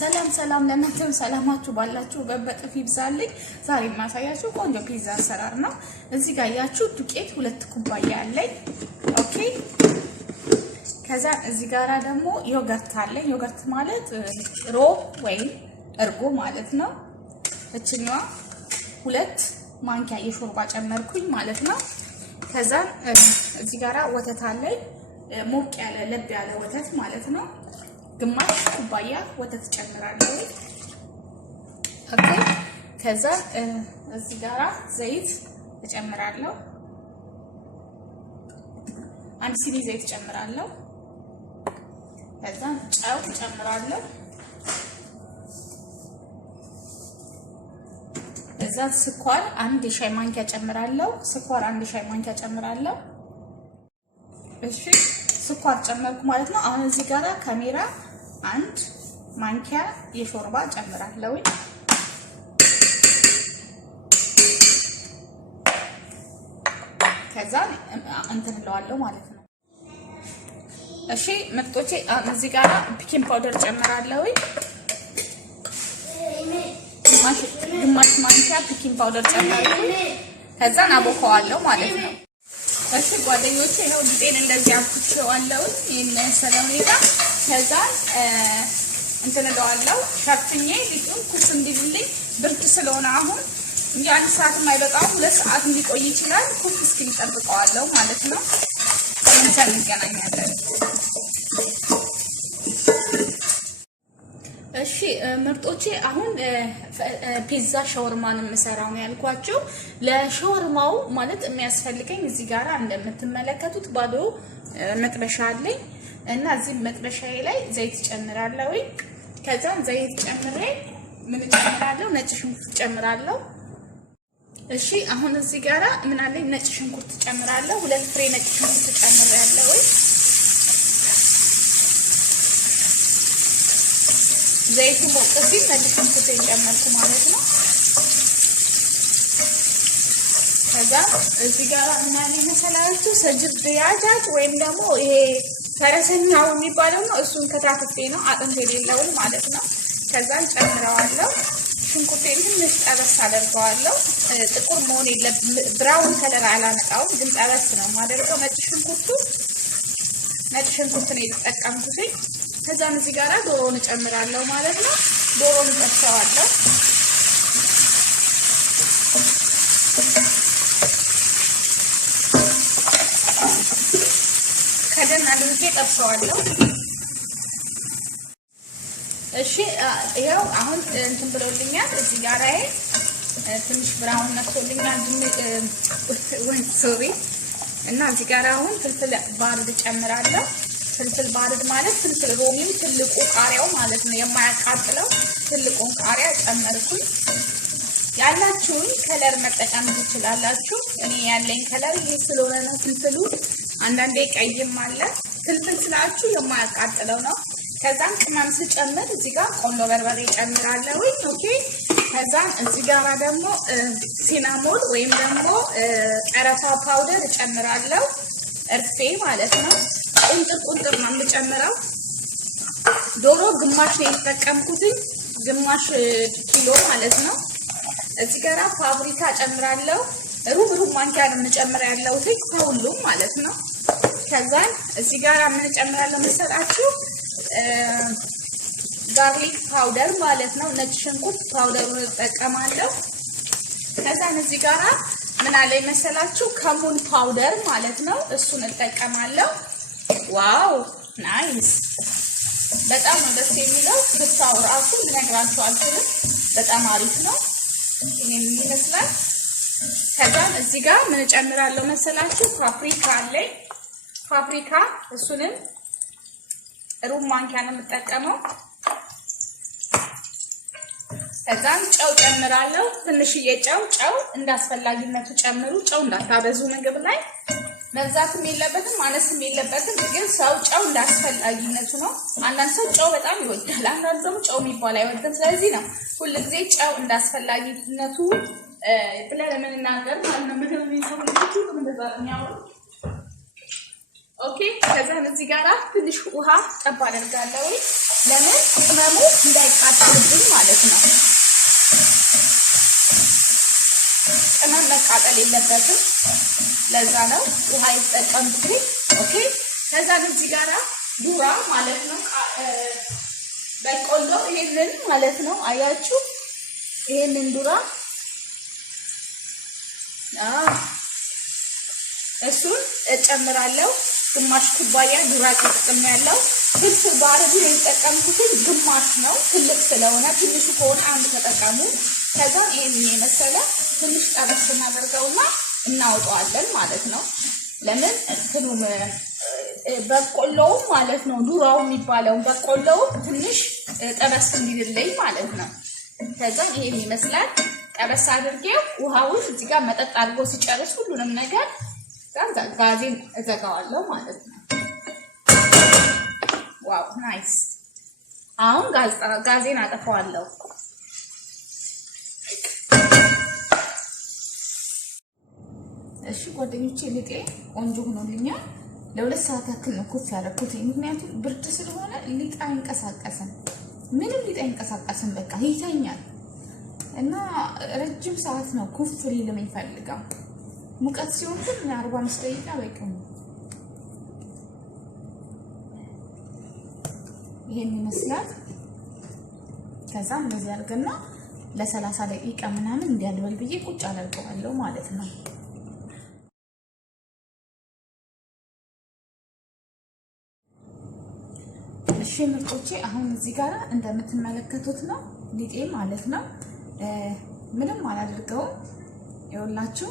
ሰላም ሰላም ለእናንተም ሰላማችሁ ባላችሁ በበጥፍ ይብዛልኝ። ዛሬ ማሳያችሁ ቆንጆ ፒዛ አሰራር ነው። እዚህ ጋር ያያችሁ ዱቄት 2 ኩባያ አለኝ። ኦኬ። ከዛ እዚህ ጋራ ደግሞ ዮገርት አለኝ። ዮገርት ማለት ሮ ወይ እርጎ ማለት ነው። እችኛዋ 2 ማንኪያ የሾርባ ጨመርኩኝ ማለት ነው። ከዛ እዚህ ጋራ ወተት አለኝ። ሞቅ ያለ ለብ ያለ ወተት ማለት ነው። ግማሽ ኩባያ ወተት ጨምራለሁ። ኦኬ። ከዛ እዚህ ጋራ ዘይት እጨምራለሁ። 1 ሲኒ ዘይት እጨምራለሁ። ከዛ ጨው እጨምራለሁ። ከዛ ስኳር 1 ሻይ ማንኪያ እጨምራለሁ። ስኳር 1 ሻይ ማንኪያ እጨምራለሁ። እሺ ስኳር ጨመርኩ ማለት ነው። አሁን እዚህ ጋራ ካሜራ 1 ማንኪያ የሾርባ ጨምራለሁ። ከዛ እንትንለዋለሁ ማለት ነው። እሺ ምርጦቼ እዚህ ጋራ ቤኪንግ ፓውደር ጨምራለሁ። ግማሽ ማንኪያ ቤኪንግ ፓውደር ጨምራለሁ። ከዛ አቦካዋለሁ ማለት ነው። እሺ ጓደኞቼ ነው ዱቄን እንደዚህ አፍኩቼዋለሁ። ይሄን ሰለውኔታ ከዛ እንትንለዋለሁ ሸፍኜ ሊጡን ኩስ እንዲልልኝ ብርድ ስለሆነ አሁን እንጂ 1 ሰዓት የማይበቃው 2 ሰዓት እንዲቆይ ይችላል። ኩስ እስኪጠብቀዋለሁ ማለት ነው። ተመልሰን እንገናኛለን። እሺ ምርጦቼ አሁን ፒዛ ሻወርማን የምሰራው ነው ያልኳችሁ። ለሻወርማው ማለት የሚያስፈልገኝ እዚህ ጋራ እንደምትመለከቱት ባዶ መጥበሻ አለኝ እና እዚህ መጥበሻዬ ላይ ዘይት ጨምራለሁ። ከዛ ዘይት ጨምሬ ምን ጨምራለሁ? ነጭ ሽንኩርት ጨምራለሁ። እሺ አሁን እዚህ ጋራ ምን አለኝ? ነጭ ሽንኩርት ጨምራለሁ። 2 ፍሬ ነጭ ሽንኩርት ጨምራለሁ። ዘይቱ ሞቅ ሲል ነጭ ሽንኩርት ጨመርኩ ማለት ነው። ከዛ እዚህ ጋር እናኔ መሰላችሁ ሰጅብ ያጃጅ ወይም ደግሞ ይሄ ፈረሰኛው የሚባለው ነው። እሱን ከታፍቴ ነው አጥንት የሌለው ማለት ነው። ከዛ ጨምረዋለሁ። ሽንኩርቴን ትንሽ ጠበስ አደርገዋለሁ። ጥቁር መሆን የለበትም፣ ብራውን ከለር አላመጣውም፣ ግን ጠበስ ነው ማደርገው። ነጭ ሽንኩርት ነው የተጠቀምኩት። ከዛም እዚህ ጋራ ዶሮውን እጨምራለሁ ማለት ነው። ዶሮውን እጠብሰዋለሁ። ከደን አድርጌ እጠብሰዋለሁ። እሺ ይሄው አሁን እንትን ብሎልኛል። እዚህ ጋራ ትንሽ ብራውን ነክቶልኛል። ሶሪ እና እዚህ ጋራ አሁን ፍልፍል ባርድ እጨምራለሁ። ፍልፍል ባርድ ማለት ፍልፍል ሮሚው ትልቁ ቃሪያው ማለት ነው፣ የማያቃጥለው ትልቁን ቃሪያ ጨመርኩኝ። ያላችሁን ከለር መጠቀም ትችላላችሁ። እኔ ያለኝ ከለር ይሄ ስለሆነ ነው ፍልፍሉ። አንዳንዴ ቀይም አለ። ፍልፍል ስላችሁ የማያቃጥለው ነው። ከዛም ቅመም ስጨምር እዚህ ጋር ቆንጆ በርበሬ ጨምራለሁ። ኦኬ። ከዛም እዚህ ጋር ደግሞ ሲናሞን ወይም ደግሞ ቀረፋ ፓውደር እጨምራለሁ። እርፌ ማለት ነው። ቁንጥር ነው የምጨምረው። ዶሮ ግማሽ ነው የተጠቀምኩት፣ ግማሽ ኪሎ ማለት ነው። እዚህ ጋራ ፋብሪካ ጨምራለሁ። ሩብ ማንኪያ ነው የምጨምር ያለሁት ከሁሉም ማለት ነው። ከዛ እዚህ ጋራ ምን ጨምራለሁ መሰላችሁ? ጋርሊክ ፓውደር ማለት ነው። ነጭ ሽንኩርት ፓውደሩን እጠቀማለሁ። ከዛ እዚህ ጋራ ምን አለ መሰላችሁ? ከሙን ፓውደር ማለት ነው። እሱን እጠቀማለሁ። ዋው ናይስ! በጣም ነው ደስ የሚለው። ፍታው ራሱ ልነግራችሁ አልችልም። በጣም አሪፍ ነው። ይሄን ይመስላል። ከዛ እዚህ ጋር ምን ጨምራለሁ መሰላችሁ? ፓፕሪካ አለኝ። ፓፕሪካ እሱንም ሩብ ማንኪያ ነው የምጠቀመው። ከዛም ጨው ጨምራለሁ። ትንሽዬ ጨው እንዳስፈላጊነቱ ጨምሩ። ጨው እንዳታበዙ ምግብ ላይ መብዛትም የለበትም ማነስም የለበትም። ግን ሰው ጨው እንዳስፈላጊነቱ ነው። አንዳንድ ሰው ጨው በጣም ይወዳል፣ አንዳንድ ሰው ጨው የሚባል አይወድም። ስለዚህ ነው ሁልጊዜ ጨው እንዳስፈላጊነቱ ብለን የምንናገር ማለት ነው። ምግብ የሚሰሩት እንደዛ ነው የሚያወሩት። ኦኬ። ከዛ እዚህ ጋራ ትንሽ ውሃ ጠብ አደርጋለሁ። ለምን ቅመሙ እንዳይቃጠልብኝ ማለት ነው። ቅመም መቃጠል የለበትም። ለዛ ነው ውሃ የተጠቀምኩት። ኦኬ። ከዛ እዚህ ጋራ ዱራ ማለት ነው በቆሎ ይሄንን ማለት ነው። አያችሁ ይሄንን ዱራ እሱን እጨምራለሁ። ግማሽ ኩባያ ዱራ ተጠቅሜያለሁ። ፍልፍል ባረዱ የተጠቀምኩት ግማሽ ነው፣ ትልቅ ስለሆነ ትንሹ ከሆነ አንድ ተጠቀሙ። ከዛ ይሄንን የመሰለ ትንሽ ጠበስ እናደርገውና እናወጣዋለን ማለት ነው። ለምን እንትኑም በቆሎው ማለት ነው ዱራው የሚባለው በቆሎው ትንሽ ጠበስ እንዲልልኝ ማለት ነው። ከዛ ይሄን ይመስላል። ጠበስ አድርጌው ውሃውን እዚህ ጋር መጠጥ አድርጎ ሲጨርስ ሁሉንም ነገር ጋዜን እዘጋዋለሁ ማለት ነው። ዋው ናይስ። አሁን ጋዜን አጠፋዋለሁ። እሺ ጓደኞቼ ልጤ ቆንጆ ሆኖልኛል። ለ2 ሰዓት ያክል ነው ኩፍ ያደረኩት። ምክንያቱም ብርድ ስለሆነ ሊጥ አይንቀሳቀስም፣ ምንም ሊጥ አይንቀሳቀስም። በቃ ይተኛል እና ረጅም ሰዓት ነው ኩፍ ሊል የሚፈልገው። ሙቀት ሲሆን ግን 45 ደቂቃ በቂ ነው። ይሄን ይመስላል። ከዛ እንደዚህ አድርገና ለ30 ደቂቃ ምናምን እንዲያልበል ብዬ ቁጭ አደርገዋለሁ ማለት ነው። እሺ ምርጦቼ አሁን እዚህ ጋር እንደምትመለከቱት ነው ሊጤ ማለት ነው። ምንም አላደርገውም። ይኸውላችሁ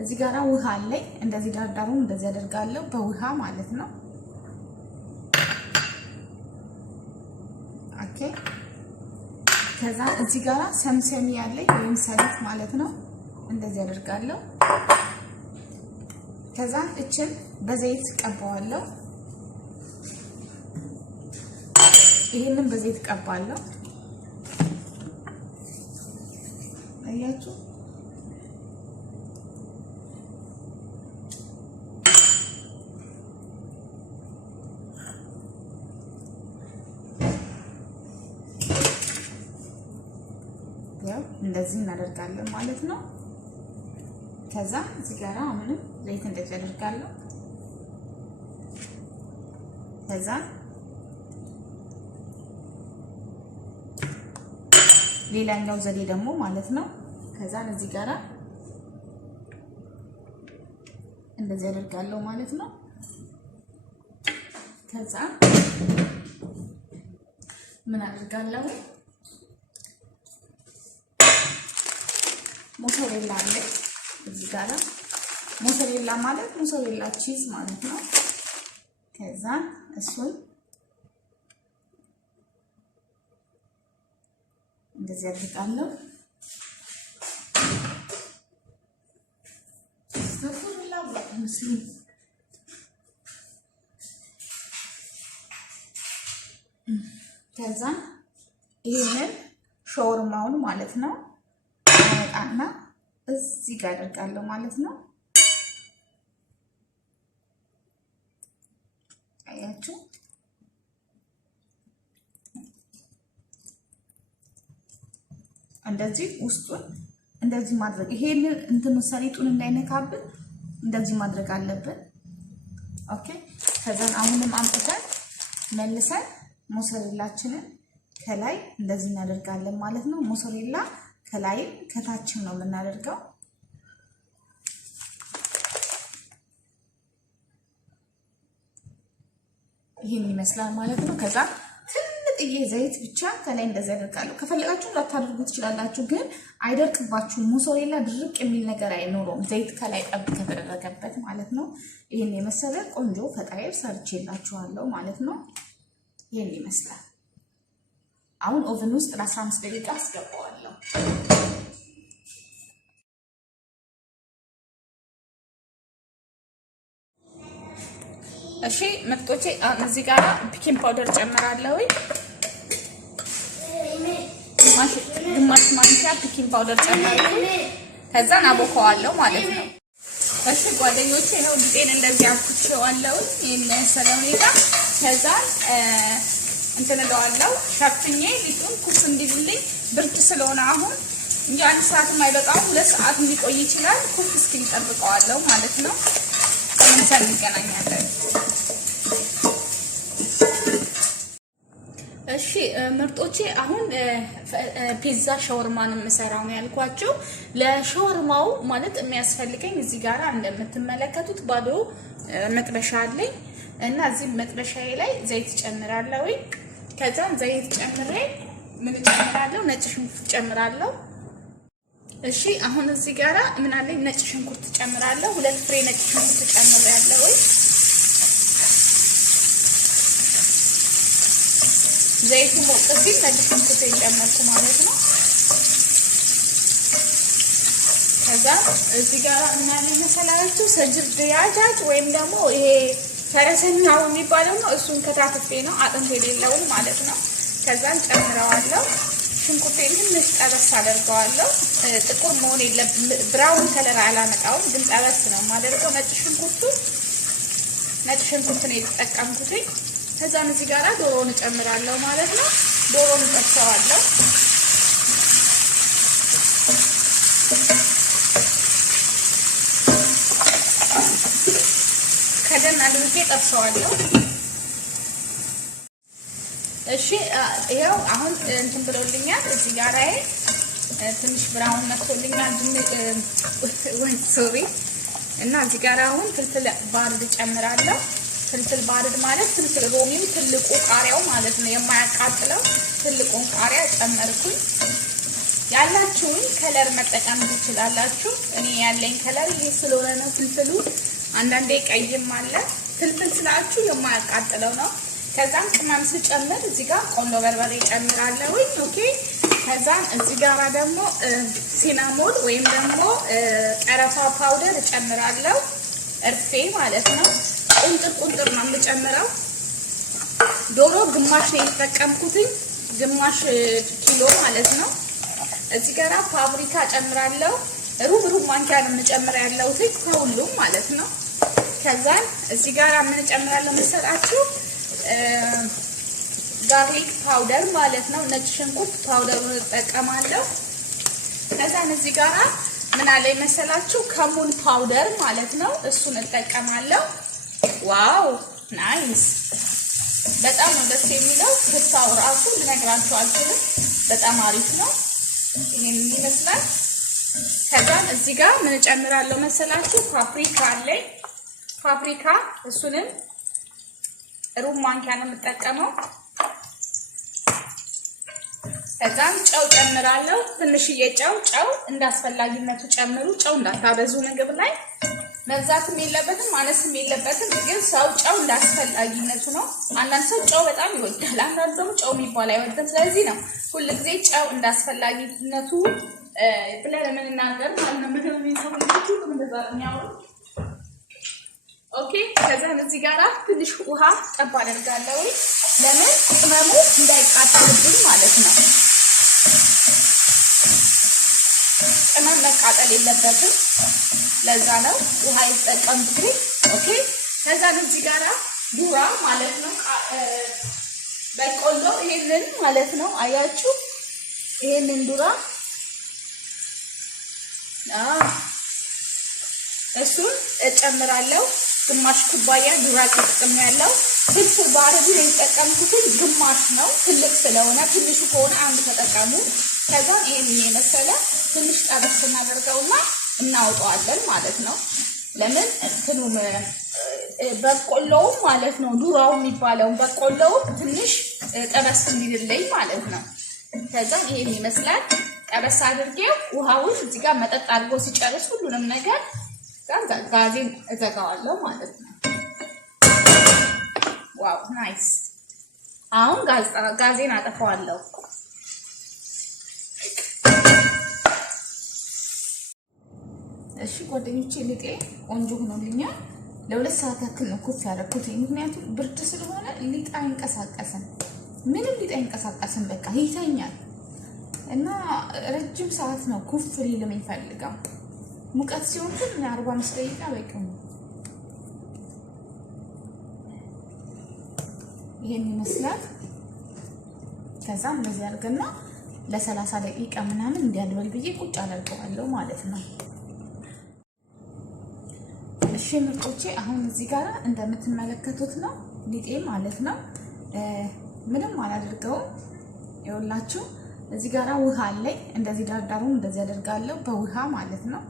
እዚህ ጋር ውሃ አለኝ። እንደዚህ ዳርዳሩን እንደዚህ አደርጋለሁ በውሃ ማለት ነው። ኦኬ። ከዛ እዚህ ጋር ሰምሰሚ ያለኝ ወይም ሰሊጥ ማለት ነው። እንደዚህ አደርጋለሁ። ከዛ እችን በዘይት ቀባዋለሁ። ይሄንን በዘይት ቀባለሁ። አያችሁ ያው እንደዚህ እናደርጋለን ማለት ነው። ከዛ እዚህ ጋር አሁንም ዘይት እንደዚህ አደርጋለሁ። ከዛ ሌላኛው ዘዴ ደግሞ ማለት ነው። ከዛ እዚህ ጋር እንደዚህ አደርጋለሁ ማለት ነው። ከዛ ምን አደርጋለሁ? ሞሰሬላ አለ እዚህ ጋር። ሞሰሬላ ማለት ሞሰሬላ ቺዝ ማለት ነው። ከዛ እሱን እንደዚህ አድርጋለሁ። ከዛ ይሄንን ሾርማውን ማለት ነው አመጣና እዚህ ጋር አደርጋለሁ ማለት ነው። አያችሁ እንደዚህ ውስጡን እንደዚህ ማድረግ ይሄንን እንትን ሰሊጡን እንዳይነካብን እንደዚህ ማድረግ አለብን። ኦኬ። ከዛን አሁንም አምጥተን መልሰን ሞሰሬላችንን ከላይ እንደዚህ እናደርጋለን ማለት ነው። ሞሰሬላ ከላይ ከታችም ነው የምናደርገው። ይሄን ይመስላል ማለት ነው። ከዛ ትንጥዬ ዘይት ብቻ ከላይ እንደዚህ አደርጋለሁ። ከፈለጋችሁ ላታደርጉ ትችላላችሁ፣ ግን አይደርቅባችሁም። ሞሰሬላ ድርቅ የሚል ነገር አይኖረውም፣ ዘይት ከላይ ጠብ ከተደረገበት ማለት ነው። ይሄን የመሰለ ቆንጆ ፈጣይር ሰርቼላችኋለሁ ማለት ነው። ይሄን ይመስላል። አሁን ኦቨን ውስጥ ለ15 ደቂቃ አስገባዋለሁ። እሺ ምርጦቼ እዚህ ጋር ፒኪንግ ፓውደር ጨምራለሁ። ግማሽ ማንኪያ ፒኪንግ ፓውደር ጨምራለሁ። ከዛን አቦካዋለሁ ማለት ነው። እሺ ጓደኞቼ ነው ሊጤን እንደዚህ አብኩቼዋለሁ። ይሄን መሰለ ሁኔታ ከዛን እንትን እለዋለሁ ሸፍኜ ሊጡን ኩፍ እንዲልልኝ ብርድ ስለሆነ አሁን እንጂ 1 ሰዓት የማይበቃው 2 ሰዓት ሊቆይ ይችላል። ኩፍ እስኪል ጠብቀዋለሁ ማለት ነው። ተመልሰን እንገናኛለን። እሺ ምርጦቼ አሁን ፒዛ ሻወርማ ነው የምሰራው ነው ያልኳችሁ። ለሻወርማው ማለት የሚያስፈልገኝ እዚህ ጋር እንደምትመለከቱት ባዶ መጥበሻ አለኝ እና እዚህ መጥበሻዬ ላይ ዘይት ጨምራለሁ። ከዛን ዘይት ጨምሬ ምን ጨምራለሁ? ነጭ ሽንኩርት ጨምራለሁ። እሺ አሁን እዚህ ጋር ምን አለኝ? ነጭ ሽንኩርት ጨምራለሁ። 2 ፍሬ ነጭ ሽንኩርት ጨምራለሁ። ዘይቱ ሞቅ ሲል ነጭ ሽንኩርት ጨመርኩ ማለት ነው። ከዛ እዚህ ጋር ምን አለኝ መሰላችሁ? ሰጅር ድያጃጅ ወይም ደግሞ ይሄ ፈረሰኛው የሚባለው ነው። እሱን ከታትፌ ነው አጥንት የሌለውን ማለት ነው። ከዛን ጨምረዋለሁ። ሽንኩርቴን ትንሽ ጠበስ አደርገዋለሁ። ጥቁር መሆን የለበትም፣ ብራውን ከለር አላመጣውም፣ ግን ጠበስ ነው የማደርገው። ነጭ ሽንኩርት ነው የተጠቀምኩት። ከዛን እዚህ ጋር ዶሮውን እጨምራለሁ ማለት ነው። ዶሮውን እጠብሰዋለሁ። ከደን አድርጌ ጠብሰዋለሁ። እሺ ይሄው አሁን እንትን ብሎልኛል። እዚህ ጋር ትንሽ ብራውን መጥቶልኛል ሶሪ። እና እዚህ ጋር አሁን ፍልፍል ባርድ ጨምራለሁ። ፍልፍል ባርድ ማለት ፍልፍል ሮሚው ትልቁ ቃሪያው ማለት ነው፣ የማያቃጥለው ትልቁን ቃሪያ ጨመርኩኝ። ያላችሁን ከለር መጠቀም ትችላላችሁ። እኔ ያለኝ ከለር ይሄ ስለሆነ ነው ፍልፍሉ። አንዳንዴ ቀይም አለ። ፍልፍል ስላችሁ የማያቃጥለው ነው። ከዛም ቅመም ስጨምር እዚህ ጋር ቆንጆ በርበሬ ጨምራለሁ። ኦኬ። ከዛም እዚህ ጋር ደግሞ ሲናሞን ወይም ደግሞ ቀረፋ ፓውደር እጨምራለሁ። እርፌ ማለት ነው። ቁንጥር ነው የምጨምረው። ዶሮ ግማሽ ነው የተጠቀምኩትኝ፣ ግማሽ ኪሎ ማለት ነው። እዚህ ጋር ፓፕሪካ ጨምራለሁ። ሩብ ማንኪያ ነው የምጨምረው ያለሁት ከሁሉም ማለት ነው። ከዛን እዚህ ጋር ምን ጨምራለሁ መሰላችሁ? ጋርሊክ ፓውደር ማለት ነው። ነጭ ሽንኩርት ፓውደሩን እጠቀማለሁ። ከዛን እዚህ ጋር ምን አለኝ መሰላችሁ? ከሙን ፓውደር ማለት ነው። እሱን እጠቀማለሁ። ዋው ናይስ! በጣም ነው ደስ የሚለው። ፍታው ራሱ ልነግራችሁ አልችልም። በጣም አሪፍ ነው። ይሄን ይመስላል። ከዛን እዚህ ጋር ምን ጨምራለሁ መሰላችሁ? ፓፕሪካ አለኝ። ፓፕሪካ እሱንም ሩብ ማንኪያ ነው የምጠቀመው። ከዛም ጨው ጨምራለሁ። ትንሽዬ ጨው እንዳስፈላጊነቱ ጨምሩ። ጨው እንዳታበዙ ምግብ ላይ መብዛትም የለበትም ማነስም የለበትም። ግን ሰው ጨው እንዳስፈላጊነቱ ነው። አንዳንድ ሰው ጨው በጣም ይወዳል፣ አንዳንድ ደግሞ ጨው የሚባል አይወድም። ስለዚህ ነው ሁልጊዜ ጨው እንዳስፈላጊነቱ ብለን የምንናገር ማለት ነው። ምግብ የሚሰሩ ልጆች ሁሉም እንደዛ ነው የሚያወሩት። ኦኬ። ከዛን እዚህ ጋር ትንሽ ውሃ ጠብ አደርጋለሁ። ለምን ቅመሙ እንዳይቃጠልብኝ ማለት ነው። ቅመም መቃጠል የለበትም። ለዛ ነው ውሃ የተጠቀምኩት። ኦኬ። ከዛን እዚህ ጋር ዱራ ማለት ነው፣ በቆሎ ይሄንን ማለት ነው። አያችሁ ይሄንን ዱራ እሱን እጨምራለሁ። ግማሽ ኩባያ ዱራ ተጠቅሜያለሁ። ፍልፍል ባርዱ የተጠቀምኩት ግማሽ ነው፣ ትልቅ ስለሆነ ትንሹ ከሆነ አንድ ተጠቀሙ። ከዛን ይሄን የመሰለ ትንሽ ጠበስ እናደርገውና እናወጣዋለን ማለት ነው። ለምን እንትኑም በቆሎው ማለት ነው ዱራው የሚባለው በቆሎው ትንሽ ጠበስ እንዲልልኝ ማለት ነው። ከዛን ይሄን ይመስላል። ጠበስ አድርጌው ውሃውን እዚህ ጋር መጠጥ አድርጎ ሲጨርስ ሁሉንም ነገር ጋዜን እዘጋዋለሁ ማለት ነው። ዋው ናይስ! አሁን ጋዜን አጠፋዋለሁ። እሺ ጓደኞቼ ልጤ ቆንጆ ሆኖልኛል። ለ2 ሰዓት ያክል ነው ኩፍ ያደረኩት፣ ምክንያቱም ብርድ ስለሆነ ሊጥ አይንቀሳቀስም፣ ምንም ሊጥ አይንቀሳቀስም። በቃ ይተኛል እና ረጅም ሰዓት ነው ኩፍ ሊል የሚፈልገው። ሙቀት ሲሆን ግን 45 ደቂቃ በቂ ነው። ይሄን ይመስላል። ከዛ እንደዚህ አድርገና ለ30 ደቂቃ ምናምን እንዲያልበል ብዬ ቁጭ አደርገዋለሁ ማለት ነው። እሺ ምርጦቼ አሁን እዚህ ጋር እንደምትመለከቱት ነው ሊጤ ማለት ነው። ምንም አላደርገውም። ይኸውላችሁ እዚህ ጋር ውሃ አለኝ። እንደዚህ ዳርዳሩን እንደዚህ አደርጋለሁ በውሃ ማለት ነው።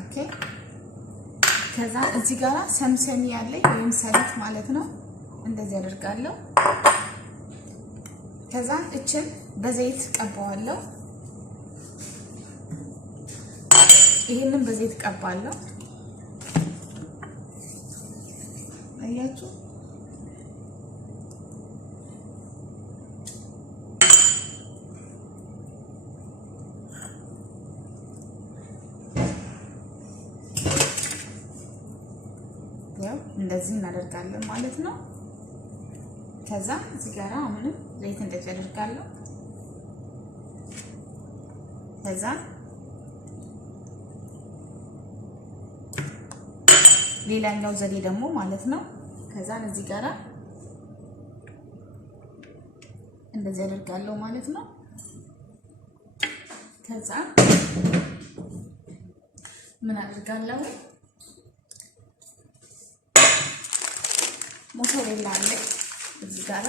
ኦኬ ከዛ እዚህ ጋር ሰምሰሚ ያለኝ ወይም ሰሊጥ ማለት ነው። እንደዚህ አደርጋለሁ። ከዛ እችን በዘይት ቀባዋለሁ። ይሄንን በዘይት ቀባለሁ። አያችሁ ያው እንደዚህ እናደርጋለን ማለት ነው። ከዛ እዚህ ጋር አሁንም ዘይት እንደዚህ አደርጋለሁ። ከዛ ሌላኛው ዘዴ ደግሞ ማለት ነው። ከዛ እዚህ ጋር እንደዚህ አደርጋለሁ ማለት ነው። ከዛ ምን አደርጋለሁ? ሞሰሬላ አለ እዚህ ጋር።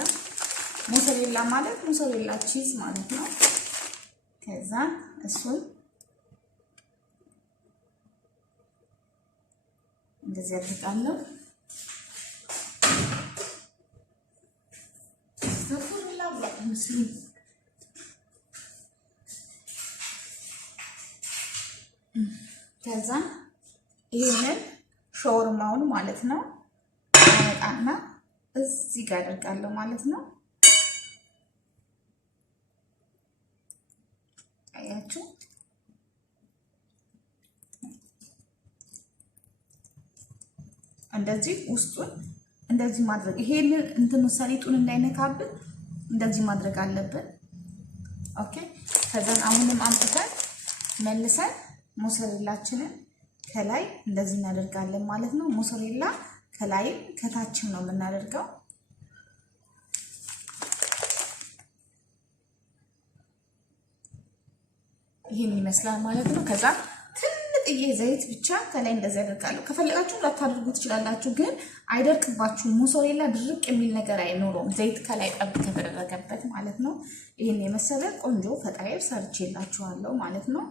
ሞሰሬላ ማለት ሞሰሬላ ቺዝ ማለት ነው። ከዛ እሱን እንደዚህ አድርጋለሁ። ከዛ ይሄንን ሾርማውን ማለት ነው አመጣና እዚህ ጋር አደርጋለሁ ማለት ነው። አያችሁ እንደዚህ ውስጡን እንደዚህ ማድረግ ይሄንን እንትን ሰሊጡን እንዳይነካብን እንደዚህ ማድረግ አለብን። ኦኬ ከዛን አሁንም አምጥተን መልሰን ሞሰሬላችንን ከላይ እንደዚህ እናደርጋለን ማለት ነው። ሞሰሬላ ከላይ ከታችም ነው የምናደርገው። ይሄን ይመስላል ማለት ነው። ከዛ ትንጥዬ ዘይት ብቻ ከላይ እንደዚህ አደርጋለሁ። ከፈለጋችሁ ላታደርጉ ትችላላችሁ፣ ግን አይደርቅባችሁም። ሞሰሬላ ድርቅ የሚል ነገር አይኖረውም፣ ዘይት ከላይ ጠብ ከተደረገበት ማለት ነው። ይሄን የመሰለ ቆንጆ ፈጣይር ሰርቼላችኋለሁ ማለት ነው።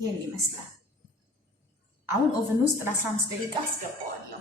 ይሄን ይመስላል። አሁን ኦቨን ውስጥ ለ15 ደቂቃ አስገባዋለሁ።